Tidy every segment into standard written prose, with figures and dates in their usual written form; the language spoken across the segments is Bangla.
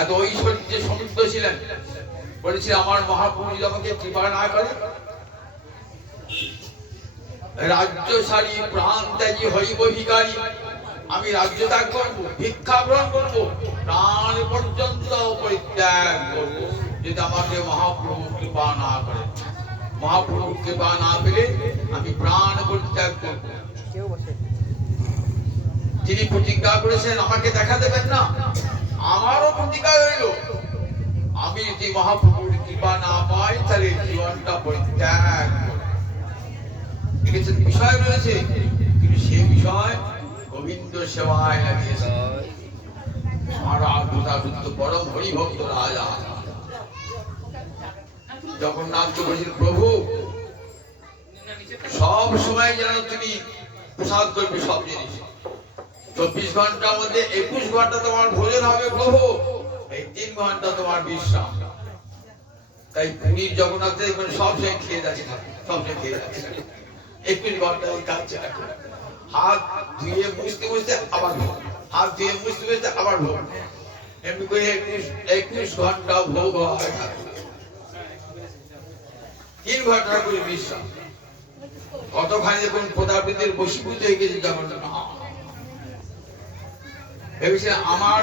এত ঐশ্বর্যে সমৃদ্ধ ছিলেন। বলেছে আমার মহাপ্রভু যদি আমাকে কৃপা না করে, রাজ্য সারি প্রাণ ত্যাগী হইব ভিখারি, আমি রাজ্য ত্যাগ করবো, ভিক্ষা গ্রহণ করবো, প্রাণ পর্যন্ত পরিত্যাগ করবো যদি আমাকে মহাপ্রভু কৃপা না করে। মহাপ্রভু কৃপা না পেলে আমি প্রাণ পরিত্যাগ করবো। তিনি প্রতিজ্ঞা করেছেন আমাকে দেখা দেবেন না, আমারও প্রতিজ্ঞা রইল আমি যদি মহাপ্রভুর কৃপা না পাই তাহলে জীবনটা পরিত্যাগ করব। এক্ষেত্রে বিষয় রয়েছে, কিন্তু সে বিষয় গোবিন্দ সেবায় লাগিয়েছে। পরম হরিভক্ত রাজা জগন্নাথকে বলেছেন, প্রভু সব সময় যেন তুমি প্রসাদ করবে সব জিনিস। 24 ঘন্টার মধ্যে 21 ঘন্টা তোমার ভোজন হবে প্রভু, এই 3 ঘন্টা তোমার বিশ্রাম। তাই পুরীর জগন্নাথের সব সময় খেয়ে যাচ্ছে, সব সময় খেয়ে যাচ্ছে। 21 ঘন্টা কাছে হাত ধুয়ে মুছতে মুছতে আবার ভোগ, হাত ধুয়ে মুছতে মুছতে আবার ভোগ, এমনি করে 21 ঘন্টা ভোগ হয়। 3 ঘন্টা করে বিশ্রাম। কতখানি দেখুন প্রতাপীদের বশীভূত হয়ে গেছে জগন্নাথ। ভেবেছিলেন আমার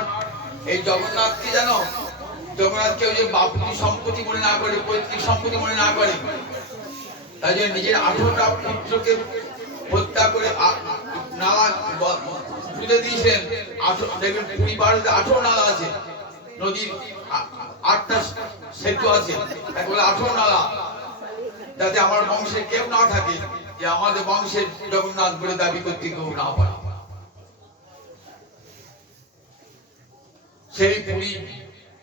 এই জগন্নাথকে জানো, জগন্নাথকে ওই যে বাপুতি সম্পত্তি মনে না করে, পৈতৃক সম্পত্তি মনে না করে, তাই জন্য নিজের 18টা পুত্রকে হত্যা করে নালা তুলে দিয়েছেন। দেখবেন পুরী পাড়াতে 18 নালা আছে, নদীর 8টা সেতু আছে, তাকে বলে 18 নালা, যাতে আমার বংশের কেউ না থাকে যে আমাদের বংশের জগন্নাথ বলে দাবি করতে কেউ না পারে। সেই পুরী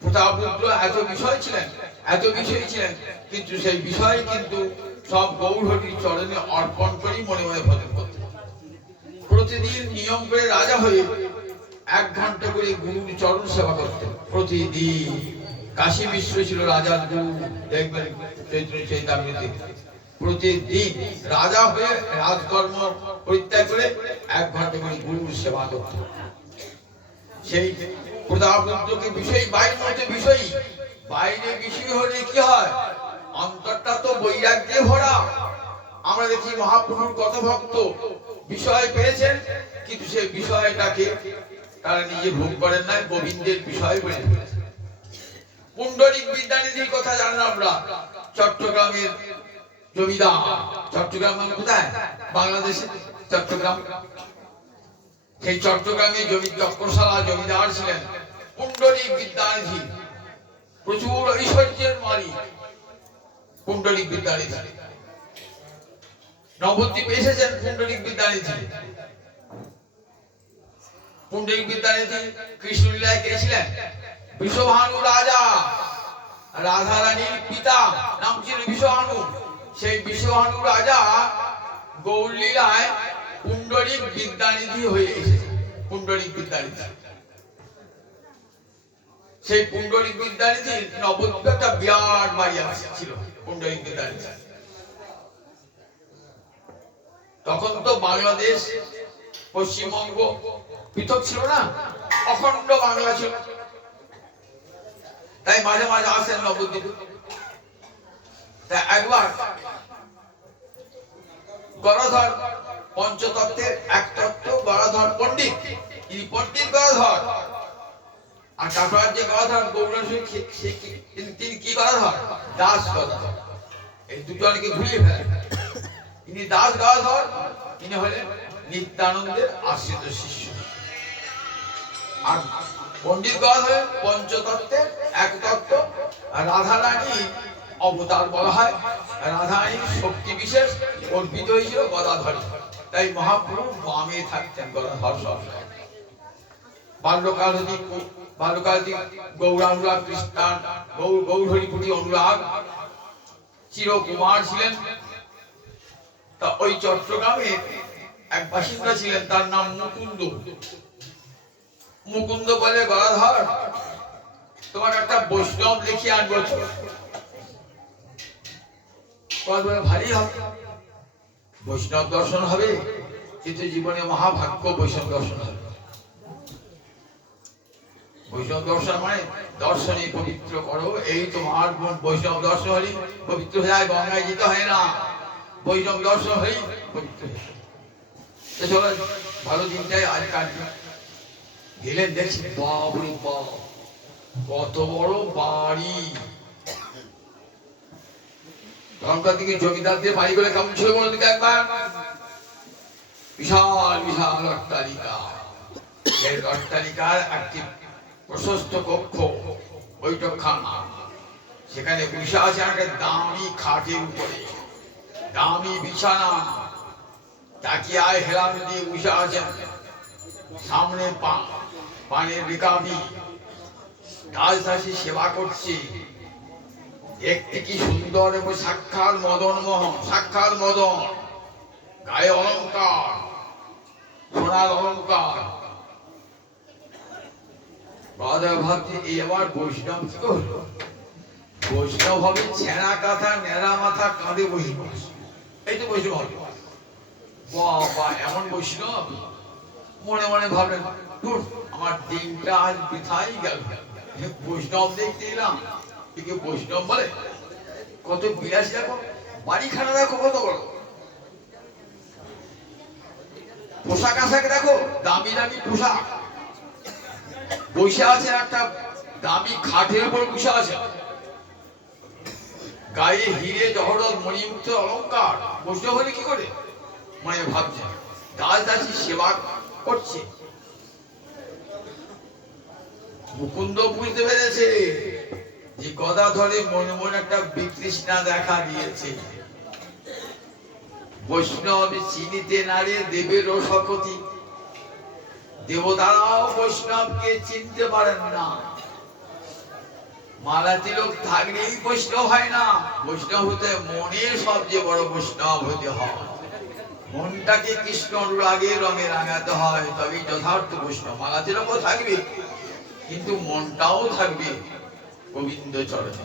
প্রতাপরুদ্র এত বিষয় ছিলেন, এত বিষয় ছিলেন, কিন্তু সেই বিষয় কিন্তু সব গৌরহরির চরণে অর্পণ করি মনে মনে ভজন করতেন। প্রতিদিন নিয়ম করে রাজা হয়ে 1 ঘন্টা করে গুরুর চরণ সেবা করতেন প্রতিদিন। কাশী মিশ্র ছিল রাজার গুরু, দেখবেন চৈত্র চৈতামৃতে প্রতিদিন রাজা হয়ে রাজকর্ম পরিত্যাগ করে 1 ঘন্টা করে গুরুর সেবা করতেন। সেই প্রতাপরুদ্রকে বিষয় বাইরের মধ্যে বিষয়ী, বাইরে বিষয় হলে কি হয়, অন্তরটা তো বৈরাগ্যে ভরা। আমরা দেখি মহাপ্রভুর কত ভক্ত বিষয় পেয়েছেন, কিন্তু সেই বিষয়টাকে তারা নিজে ভোগ করেন নাই, গোবিন্দের বিষয় বলে ফেলেছেন। পুণ্ডরিক বিদ্যানিধির কথা জানেন আমরা, চট্টগ্রামের জমিদার। চট্টগ্রাম মানে কোথায়? বাংলাদেশে চট্টগ্রাম। সেই চট্টগ্রামে যক্ষশালা জমিদার ছিলেন পুণ্ডরিক বিদ্যানিধি, প্রচুর ঐশ্বর্যের মালিক পুণ্ডরিক বিদ্যানিধি। নবদ্বীপে এসেছেন পুণ্ডরিক বিদ্যানিধি। পুণ্ডরিক বিদ্যানিধি কৃষ্ণলীলায় কে ছিলেন? বিষভানু রাজা, রাধা রানীর পিতা নাম ছিল বিষভানু। সেই বিষভানু রাজা গৌরলীলায় পুণ্ডরিক বিদ্যানিধি হয়ে এসেছে। পুণ্ডরিক বিদ্যানিধি, সেই পুণ্ডরিক বিদ্যানিধি নবদ্বীপে একটা বিরাট বাড়ি ছিল পুণ্ডরিক বিদ্যানিধি। তখন তো বাংলাদেশ পশ্চিমবঙ্গ পৃথক ছিল না, অখণ্ড বাংলা ছিল। তাই মাঝে মাঝে আসেন নবদ্বীপে। তাই একবার গদাধর পঞ্চতত্ত্বের এক তত্ত্ব গদাধর পণ্ডিত, তিনি পণ্ডিত গদাধর। আর তারপর যে গদাধর গৌরাঙ্গ তিনি কি গদাধর? দাস গদাধর। এই দুটো অনেকে ঘুরিয়ে ফেলেন। তিনি দাস গদাধর, তিনি হলেন নিত্যানন্দের আশ্রিত শিষ্য। আর পণ্ডিত গদাধর পঞ্চতত্ত্বের এক তত্ত্ব। আর রাধা রানী অবতার বলা হয়, রাধা রানীর শক্তি বিশেষ অর্পিত হয়েছিল গদাধর। তাই মহাপ্রভু বামে থাকতেন গদাধর সবসময়। বাল্যকাল থেকে গৌরানুরাগ, কৃষ্ণান গৌরহরির প্রতি অনুরাগ, চিরকুমার ছিলেন। তা ওই চট্টগ্রামে এক বাসিন্দা ছিলেন, তার নাম মুকুন্দ। মুকুন্দ বলে, গদাধর তোমার একটা বৈষ্ণব লিখে আনবো। ভারী হবে, বৈষ্ণব দর্শন হবে, কিন্তু জীবনে মহাভাগ্য বৈষ্ণব দর্শন হবে। বৈষ্ণব দর্শন মানে দর্শনে পবিত্র করো, এই তোমার বৈষ্ণব দর্শন হলে পবিত্র হয়ে যায়, গঙ্গায় যেতে হয় না, বৈষ্ণব দর্শন হলেই পবিত্র হয়ে যায়। চলো ভালো দিনটাই আজ কাটবে। গেলেন দেখছি বাবুরে বাপ, কত বড় বাড়ি। তখনকার দিকে জমিদারদের বাড়িগুলো কেমন ছিল বলো দিকে একবার? বিশাল বিশাল অট্টালিকা, এই অট্টালিকার একটি প্রশস্ত কক্ষ, বৈঠকখানা, সেখানে বসে আছে একটা দামি খাটের উপরে, দামি বিছানা, তাকিয়ায় হেলান দিয়ে বসে আছেন, সামনে পানের রেকাবি, রাজদাসী সেবা করছে। দেখতে কি সুন্দর এবং সাক্ষাৎ মদন মোহন, সাক্ষাৎ মদন, গায়ে অলঙ্কার, সোনার অলঙ্কার। ভাবছি এই আবার বৈষ্ণব কি হলো? বৈষ্ণব হবে ছেঁড়া কাঁথা, নেড়া মাথা, কাঁধে বসে বসে, এই তো বৈষ্ণব হবে। বাবা এমন বৈষ্ণব! মনে মনে ভাবলেন আমার দিনটা আজ বৃথাই গেল, বৈষ্ণব দেখতে এলাম, একে বৈষ্ণব বলে? কত বিলাসী, দেখো বাড়িখানা, দেখো কত বড়, পোশাক আশাক দেখো দামি দামি পোশাক, বসে আছে একটা দামি খাটের উপর বসে আছে, গায়ে হিরে জহরত মণিমুক্ত অলঙ্কার। বৈষ্ণব হলে কি করে? মানে ভাবছে দাসদাসী সেবা করছে। মুকুন্দ বুঝতে পেরেছে যে গদা ধরে মনে মনে একটা বিতৃষ্ণা দেখা দিয়েছে। বৈষ্ণব চিনিতে নারে দেবের শকতি, দেবতারাও বৈষ্ণবকে চিনতে পারেন না। মালা তিলক থাকলেই বৈষ্ণব হয় না, বৈষ্ণব হতে মনের সবচেয়ে বড় বৈষ্ণব হতে হয়। মনটাকে কৃষ্ণ অনুরাগে রঙে রাঙাতে হয়, তবেই যথার্থ বৈষ্ণব। মালা তিলকও থাকবে কিন্তু মনটাও থাকবে গোবিন্দ চরণে,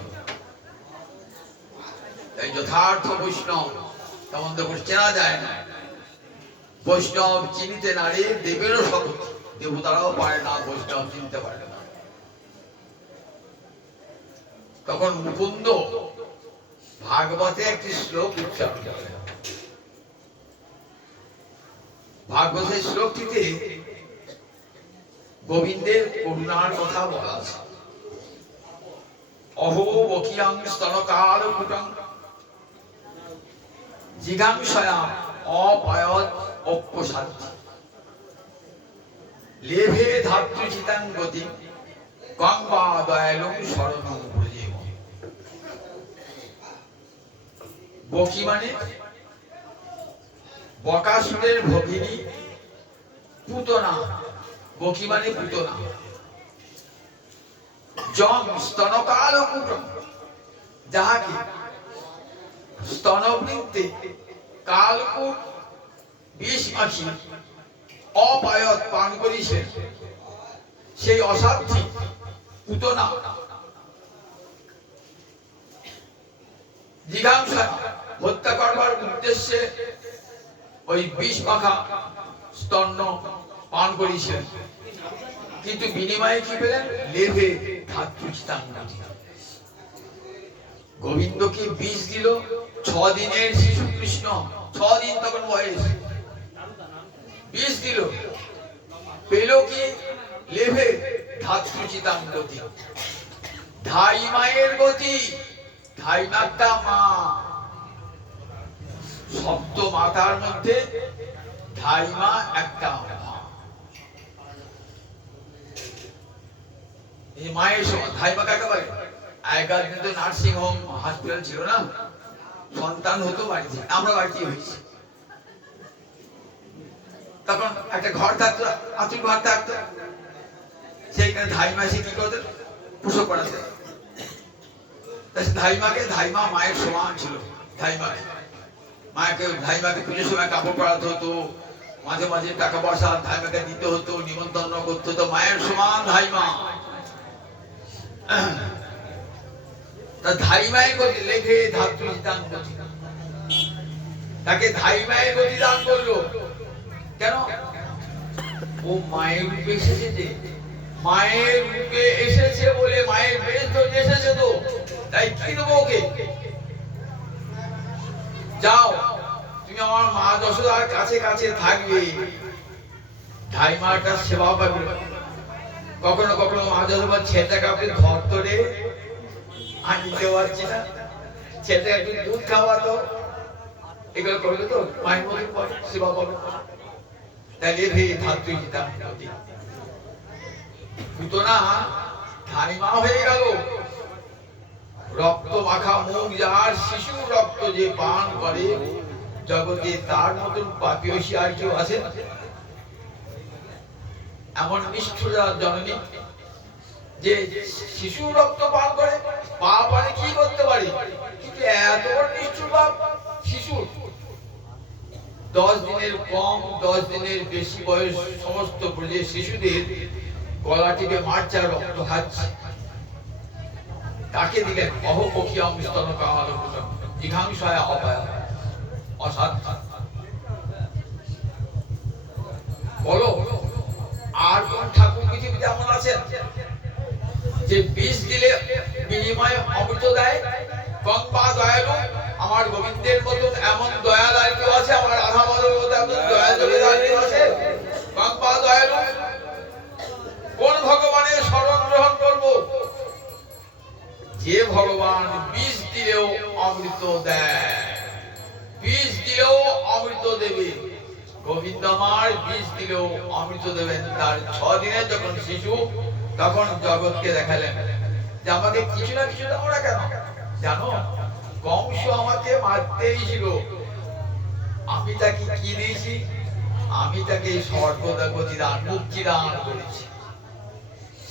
তাই যথার্থ বৈষ্ণব তেমন তো চেনা যায় না। বৈষ্ণব চিনিতে নারে দেবেরও শপথ, দেবতারাও পারে না, বৈষ্ণব চিনতে পারে না। তখন মুকুন্দ ভাগবতে একটি শ্লোক উচ্চারণ করে। ভাগবতের শ্লোকটিতে গোবিন্দের করুণার কথা বলা আছে। অহো বকিয়াং স্তনকাল কুটং জিগাংসয়া অপায়ৎ অপ্পসাদ্ধি লেভে ধাত্রীচিতাং গতি গঙ্গা দয়ালুং শরণং ব্রজেম। বকি মানে বকাসুরের ভগিনী পুতনা, বকি মানে পুতনা। জং স্তনকাল কুটং, যাহাকে স্তনবৃত্তে কালকূট বিষ মাখি অপায়ৎ পান করিছেন, সেই অসাধ্যী পুতনা জিঘাংসা হত্যা করবার উদ্দেশ্যে ওই বিষ মাখা স্তন্য পান করিছেন, কিন্তু বিনিময়ে কি পেলেন? লেভে ধাত্রীচিতাঙ্গতি। গোবিন্দকে বিষ দিল 6 দিনের শিশু কৃষ্ণ, 6 দিন তখন বয়স, বিষ দিল, পেল কি? লেভে ধাত্রীচিতাঙ্গতি, ধাই মায়ের গতি। ধাই মাতা মা, সপ্ত মাতার মধ্যে ধাই মা একটা মা। এই মায়ের সমান ধাই মা কাকে বলে? আগেকার দিনে তো নার্সিং হোম হসপিটাল ছিল না, সন্তান হতো বাড়িতে, আমরা বাড়িতে হয়েছি। তখন একটা ঘর থাকতো, আতুর ঘর থাকতো, সেইখানে ধাইমা এসে কি করতো? প্রসব করাতে। ধাইমাকে, ধাইমা মায়ের সমান ছিল। ধাইমাকে মাকে, ধাইমাকে পুজোর সময় কাপড় পরাতে হতো, মাঝে মাঝে টাকা পয়সা ধাইমাকে দিতে হতো, নিমন্ত্রণ করতে হতো, মায়ের সমান ধাইমা। ধাইমায়ের গতি লেখে ধাত্রীচিতাং গতি, তাকে ধাইমায়ের গতি দান করলো। কেন? ও মায়ের রূপে এসেছে যে, মায়ের বুকে এসেছে বলে মায়ের বেশ ধরে এসেছে তো, তাই কি দেবো ওকে? যাও তুমি আমার মা যশোদার কাছে কাছে থাকবে, ধাইমাটার সেবা পাবে। কখনো কখনো মা যশোদা ছেলেটাকে আপনি ঘর ধরে আনতে পারছি না, ছেলেটাকে একটু দুধ খাওয়াতো, এগুলো করলে তো মায়ের মধ্যে সেবা পাবে। তাহলে ভেয়ে থাকতেই যেতাম সুতনা ধাইমা হয়ে গেল। রক্ত মাখা মুখ যার, শিশুর রক্ত যে পান করে, জগতে তার মতন পাপিয়সী আর কেউ আছে? এমন নিষ্ঠুর জননী যে শিশুর রক্ত পান করে, পাপ মানে কি করতে পারে, কিন্তু এত বড় নিষ্ঠুর পাপ শিশুর। 10 দিনের কম 10 দিনের বেশি বয়স সমস্ত প্রজে শিশুদের গলা টিপে মারছে আর রক্ত হাচ্ছে। তাকে দিলেন অহপক্ষিয়ম স্তনকালম জিঘাংসায় অপায় অসাধ্য। বলো আর কোন ঠাকুর পৃথিবীতে এমন আছেন যে বিষ দিলে বিনিময়ে অমৃত দেয়? গঙ্গা দয়ালু আমার গোবিন্দের মতন এমন দয়াল আর কেউ আছে? আমার রাধা মাধবের মতো এমন দয়াল জমিদার কেউ আছে? গঙ্গা দয়ালু কোন ভগবানের শরণ গ্রহণ করব? যে ভগবান বিষ দিলেও অমৃত দেয়, বিষ দিলেও অমৃত দেবে। গোবিন্দ আমার বিষ দিলেও অমৃত দেবেন। তার 6 দিনে যখন শিশু, তখন জগৎকে দেখালেন যে আমাকে কিছু না কিছু দাও না কেন? জানো কংস আমাকে মারতেই ছিল, আমি তাকে কি দিয়েছি? আমি তাকে সর্বদা গতি দান, মুক্তি দান করেছি।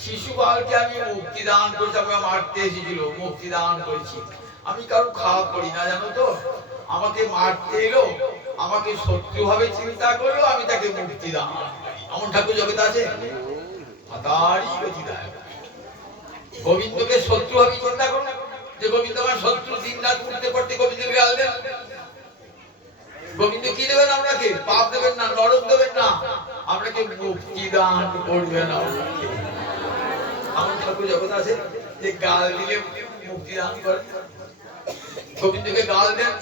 শিশুপালকে আমি মুক্তি দান করেছি, আমাকে মারতে এসেছিল, মুক্তি দান করেছি। আমি কারো খারাপ করি না, জানো তো। আমাকে মারতে এলো, আমাকে শত্রু ভাবে চিন্তা করলো, আমি তাকে মুক্তি দান করি। এমন ঠাকুর জগতে আছে? তারই গতি দেয়। গোবিন্দকে শত্রু ভাবে চিন্তা করো যে গোবিন্দ আমার শত্রু, দিন রাত করতে করতে গোবিন্দকে গাল দেন। গোবিন্দ কি দেবেন আপনাকে? পাপ দেবেন না, নরক দেবেন না, আপনাকে মুক্তি দান করবেন। এমন ঠাকুর জগৎ আছে যে গাল দিলে মুক্তি দান করে। গোবিন্দকে গাল দেন,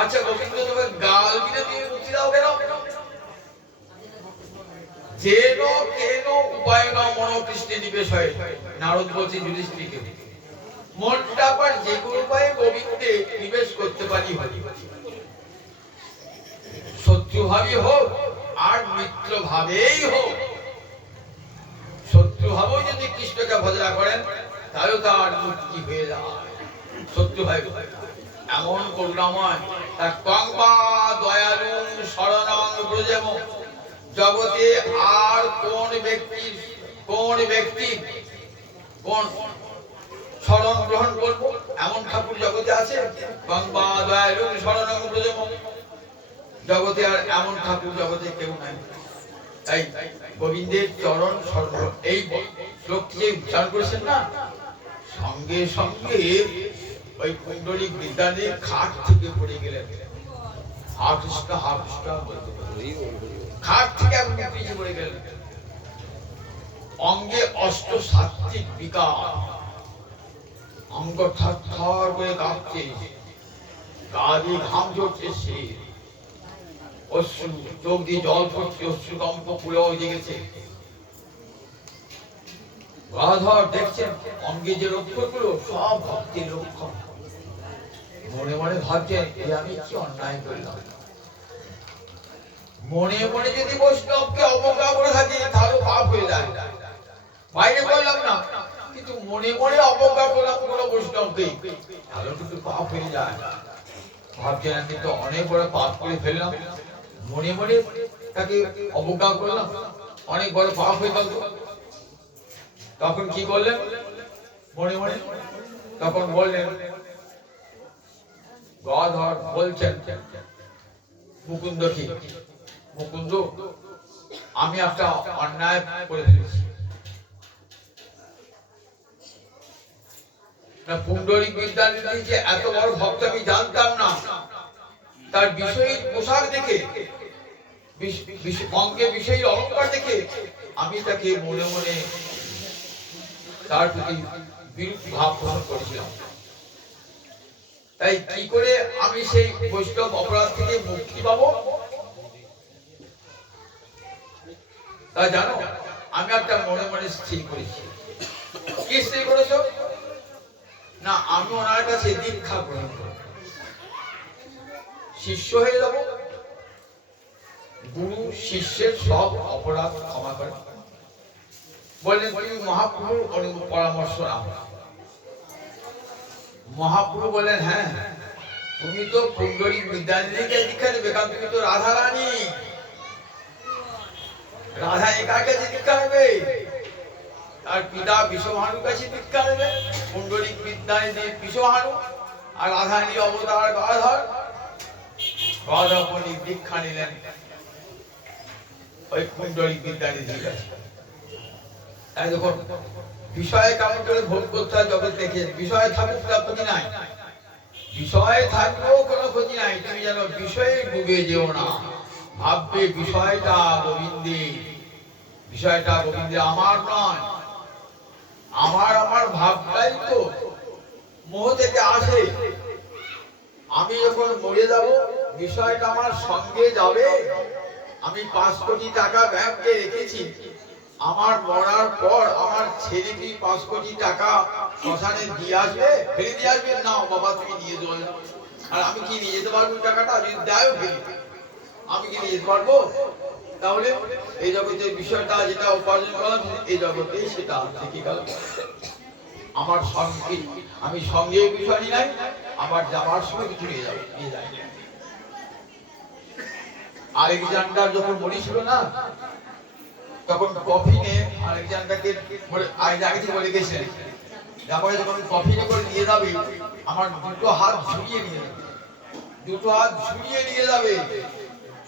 আচ্ছা গোবিন্দ তোমাকে গাল দিলে তুমি মুক্তি দাও কেন? যেন কেন উপায় না মনো কৃষ্ণে নিবেশ হয়। নারদ বলছে যুধিষ্ঠিরকে, মনটা আবার যে কোনো উপায়ে গোবিন্দে নিবেশ করতে পারি, শত্রু ভাবই হোক আর মিত্র ভাবেই হোক। শত্রু ভাবেও যদি কৃষ্ণকে ভজনা করেন তাহলে তার মুক্তি হয়ে যায়। শত্রু ভাই এমন করুণাময়, তার কঙ্গা দয়ালু শরণং ব্রজেম। জগতে আর কোন ব্যক্তি কোন শরণ গ্রহণ করবো এমন ঠাকুর জগতে আছে? কঙ্গা দয়ালু শরণং ব্রজেম। জগতে আর এমন ঠাকুর জগতে কেউ নাই। তাই গোবিন্দের চরণ শরণ, এই শ্লোকটি যে উচ্চারণ করেছেন না, সঙ্গে সঙ্গে ওই পুণ্ডরিক বিদ্যালয়ের খাট থেকে পড়ে গেলেন। হা কৃষ্ণ বলতে খাট থেকে আপনি পিছিয়ে পড়ে গেলেন। অঙ্গে অষ্ট সাত্বিক বিকার, অঙ্গ থর থর করে কাঁপছে, গা দিয়ে ঘাম ঝরছে, সে অশ্রু, চোখ দিয়ে জল পড়ছে, অশ্রুকম্প পুরো জেগেছে। গদাধর দেখছেন অঙ্গে যে লক্ষ্যগুলো সব ভক্তির লক্ষ্য। মনে মনে ভাবছেন আমি কি অন্যায় করলাম। মনে মনে যদি বৈষ্ণবকে অবজ্ঞা করে থাকি তাহলে পাপ হয়ে যায়। বাইরে বললাম না, কিন্তু মনে মনে অবজ্ঞা করলাম কোনো বৈষ্ণবকে, তাহলে কিন্তু পাপ হয়ে যায়। ভাবছেন কিন্তু অনেক বড় পাপ করে ফেললাম, মনে মনে তাকে অবজ্ঞা করলাম, অনেক বড় পাপ হয়ে গেল। তখন কি করলেন? মনে মনে তখন বললেন, গদাধর বলছেন মুকুন্দ কি, মুকুন্দ আমি একটা অন্যায় করে ফেলেছি। পুণ্ডরিক বিদ্যানিধি যে এত বড় ভক্ত আমি জানতাম না। তার বিষয়ী পোশাক দেখে, অঙ্গে বিষয়ী অলঙ্কার দেখে আমি তাকে মনে মনে তার প্রতি বিরূপ ভাব পোষণ করেছিলাম। তাই কি করে আমি সেই বৈষ্ণব অপরাধ থেকে মুক্তি পাবো তা জানো? আমি একটা মনে মনে স্থির করেছি। কি স্থির করেছো? না, আমি ওনার কাছে দীক্ষা গ্রহণ করব, শিষ্য হয়ে যাব। গুরু শিষ্যের সব অপরাধ ক্ষমা করে। বললেন তুমি মহাপ্রভুর পরামর্শ নাও। মহাপ্রভু বলেন হ্যাঁ, তুমি তো পুণ্ডরীক বিদ্যানিধিকে দীক্ষা দেবে, কারণ তুমি তো রাধা রানী। রাধা একার কাছে দীক্ষা নেবে, তার পিতা বিশ্বভানুর কাছে দীক্ষা নেবে। পুণ্ডরীক বিদ্যানিধি বিশ্বভানু আর রাধারানী অবতার গাধর। গাধবনী দীক্ষা নিলেন ওই পুণ্ডরীক বিদ্যানিধির কাছে। তাই দেখুন বিষয়ে কেমন করে ভোগ করতে হয় জগৎ দেখে। বিষয়ে থাকুক তার ক্ষতি নাই, বিষয়ে থাকলেও কোনো ক্ষতি নাই, তুমি যেন বিষয়ে ডুবে যেও না। ভাববে বিষয়টা গোবিন্দের, বিষয়টা গোবিন্দের, আমার নয়। আমার আমার ভাবটাই তো মোহ থেকে আসে। আমি যখন মরে যাব বিষয়টা আমার সঙ্গে যাবে। আমি 5 কোটি টাকা ব্যাংকে রেখেছি, আমার মরার পর আমার ছেলে কি 5 কোটি টাকা শ্মশানে দিয়ে আসবে, ফেলে দিয়ে আসবে? না বাবা তুমি নিয়ে যাও। আর আমি কি নিয়ে যেতে পারবো টাকাটা? যদি দেয় ফেলে আমি কি নিয়ে যেতে পারবো? তাহলে এই জগতের বিষয়টা যেটা উপার্জন করলাম এই জগতে সেটা থেকে গেল আমার সঙ্গে। আমি সঙ্গে বিষয় নাই, আমার যাবার সময় কিছু নিয়ে যাবো, নিয়ে যাই। আলেকজান্ডার যখন মরেছিল না, তখন কফিনে আলেকজান্ডারকে আগে থেকে বলে গেছেন তারপরে যখন কফিনে করে নিয়ে যাবে আমার দুটো হাত ঝুলিয়ে নিয়ে যাবে, দুটো হাত ঝুলিয়ে নিয়ে যাবে।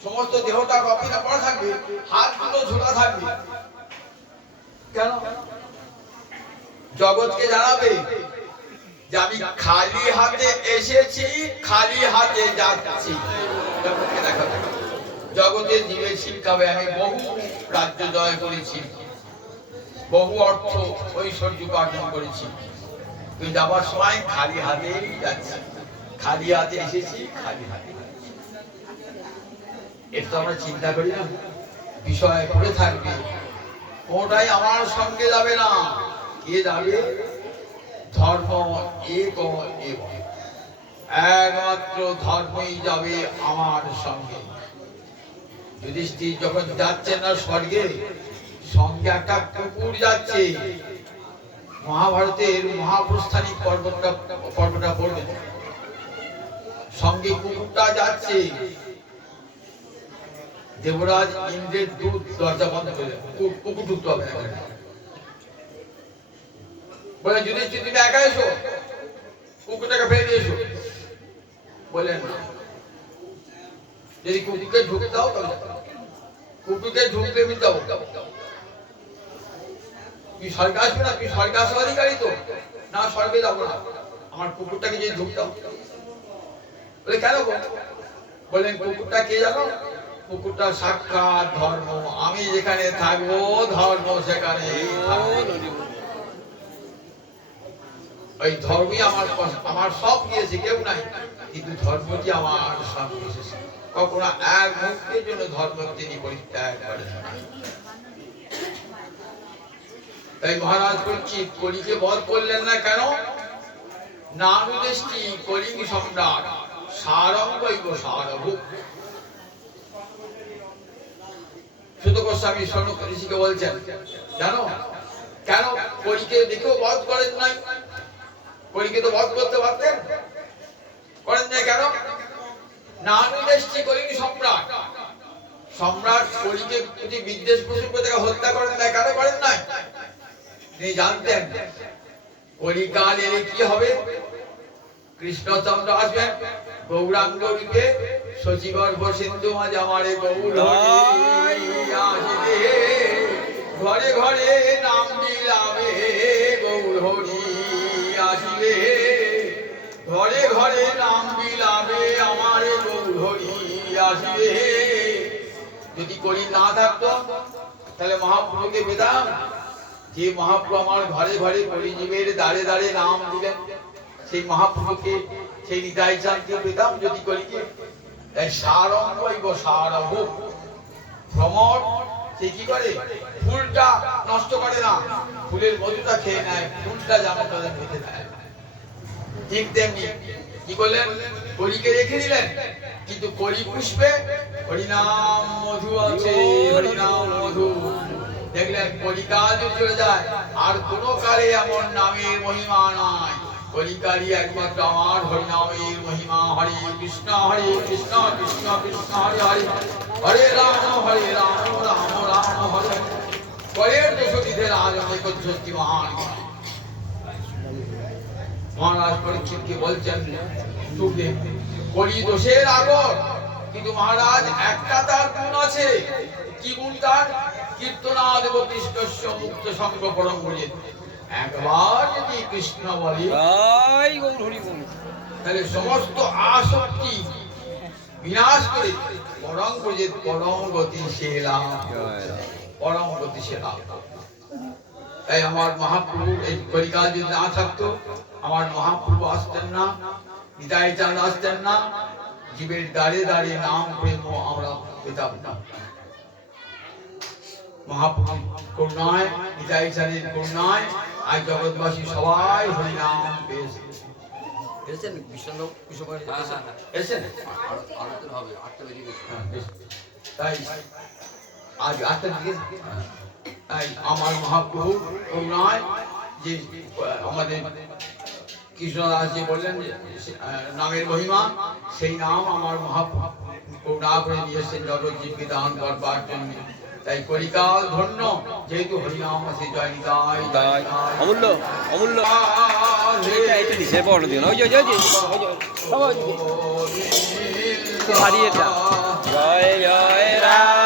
সমস্ত দেহটা কফিনে পড়া থাকবে, হাত দুটো ঝোলা থাকবে। কেন? জগৎকে জানাবে যে আমি খালি হাতে এসেছি, খালি হাতে যাচ্ছি। জগৎকে দেখাবে, জগতের জীবে শিক্ষাবে আমি বহু রাজ্য জয় করেছি, বহু অর্থ ঐশ্বর্য উপার্জন করেছি, তুই যাবার সময় খালি হাতে যাচ্ছি, খালি হাতে এসেছি, খালি হাতে। এটা তো আমরা চিন্তা করি না। বিষয় পড়ে থাকবে, কোনটাই আমার সঙ্গে যাবে না। কে যাবে? ধর্ম এক একমাত্র ধর্মই যাবে আমার সঙ্গে। যুধিষ্ঠির যখন যাচ্ছেন না স্বর্গে, সঙ্গে একটা কুকুর যাচ্ছে। মহাভারতের মহাপ্রস্থানিক পর্বটা পড়বেন, সঙ্গে কুকুরটা যাচ্ছে। দেবরাজ ইন্দ্রের দূত দরজা বন্ধ করে কুকুর ঢুকতে হবে না, বলে যুধিষ্ঠির তুমি একা এসো, কুকুরটাকে ফেলে দিয়ে এসো। বললেন না, যদি কুকুরকে ঢুকে দাও তবে কুকুরকে ঢুকতে দাও। তুই স্বর্গে আসবে না? তুই স্বর্গে আসার অধিকারী তো? না, স্বর্গে যাবো না, আমার কুকুরটাকে যদি ঢুকতে দাও। বলে কেন? বললেন কুকুরটা কে জানো? কুকুরটা সাক্ষাৎ ধর্ম। আমি যেখানে থাকবো ধর্ম সেখানে। ওই ধর্মই আমার সব গিয়েছে, কেউ নাই, কিন্তু ধর্মটি আমার সঙ্গে এসেছে। কখনো এক মুহূর্তের জন্য ধর্ম তিনি পরিত্যাগ করেন। তাই মহারাজ বলছি কলিকে বধ করলেন না কেন? নানুদেষ্টি কলিং সম্রাট সারঙ্গৈব সারভূপ। সুত গোস্বামী সনক ঋষিকে বলছেন জানো কেন কলিকে দেখেও বধ করেন নাই? কলিকে তো বধ করতে পারতেন, করেন নাই কেন? নানুদেষ্টি কলিং সম্রাট, সম্রাট কলিকে প্রতি বিদ্বেষ পোষণ করে তাকে হত্যা করেন নাই। কেন করেন নাই? তিনি জানতেন কলিকাল এলে কি হবে। কৃষ্ণচন্দ্র আসবেন গৌরাঙ্গ রূপে, শশীগর্ভ সিন্ধু মাঝ আমারে গৌর আসিবে, ঘরে ঘরে নাম বিলাবে গৌর হরি আসিবে, ঘরে ঘরে নাম বিলাবে আমারে গৌর হরি আসিবে। যদি কলি না থাকতো তাহলে মহাপ্রভুকে পেতাম যে মহাপ্রভু আমার ঘরে ঘরে কলিজীবের দ্বারে দ্বারে নাম দিলেন, সেই মহাপ্রভুকে, সেই নিতাই চাঁদকে পেতাম যদি কলিকে। তাই সারঙ্গ সারভ ভ্রমর, সে কি করে? ফুলটা নষ্ট করে না, ফুলের মধুটা খেয়ে নেয়, ফুলটা যেন তাদের খেতে দেয়। ঠিক তেমনি কি করলেন? কলিকে রেখে দিলেন, কিন্তু কলি পুষ্পে হরিনাম মধু আছে, হরিনাম মধু। দেখলেন কলিকাল যদি চলে যায়, আর কোনো কালে এমন নামের মহিমা নাই। কলিকালই একমাত্র আমার হরিনামের মহিমা। হরে কৃষ্ণ কৃষ্ণ কৃষ্ণ হরে হরে, হরে রাম রাম রাম হরে। পরের দশবিধের আজ অনেক সত্যি মহান। মহারাজ পরীক্ষিতকে বলছেন, কলি দোষের আগর, কিন্তু মহারাজ একটা তার গুণ আছে। কি গুণ তার? কীর্তনাদেব কৃষ্ণস্য মুক্ত সঙ্গ পরম বলে। একবার যদি কৃষ্ণ বলে তাহলে সমস্ত আসক্তি বিনাশ করে পরম ব্রজে পরম গতি সে লাভ, পরম গতি সে লাভ। তাই আমার মহাপ্রভু এই কলিকাল যদি না থাকতো, আমার মহাপ্রভু আসতেন না, নিতাই চাঁদ আসতেন না, জীবের দ্বারে দ্বারে নাম প্রেম আমরা পেতাম না। মহাপ্রভু করুণায়, নিতাই চাঁদের করুণায় আজ জগৎবাসী সবাই হরিনাম পেয়েছে। তাই আজ 8টা দিকে তাই আমার মহাপ্রভু করুণায় যে আমাদের কৃষ্ণদাস যে বললেন নামের মহিমা, সেই নাম আমার মহাপ্রভু করুণা করে নিয়েছেন জগৎজীবকে দান করবার জন্য। তাই কলিকাল ধন্য, যেহেতু হরিনাম আছে। জয় নিতাই অমূল্য অমূল্য এটা নিচে বড় দিন ওই যে জয় জয় রাম।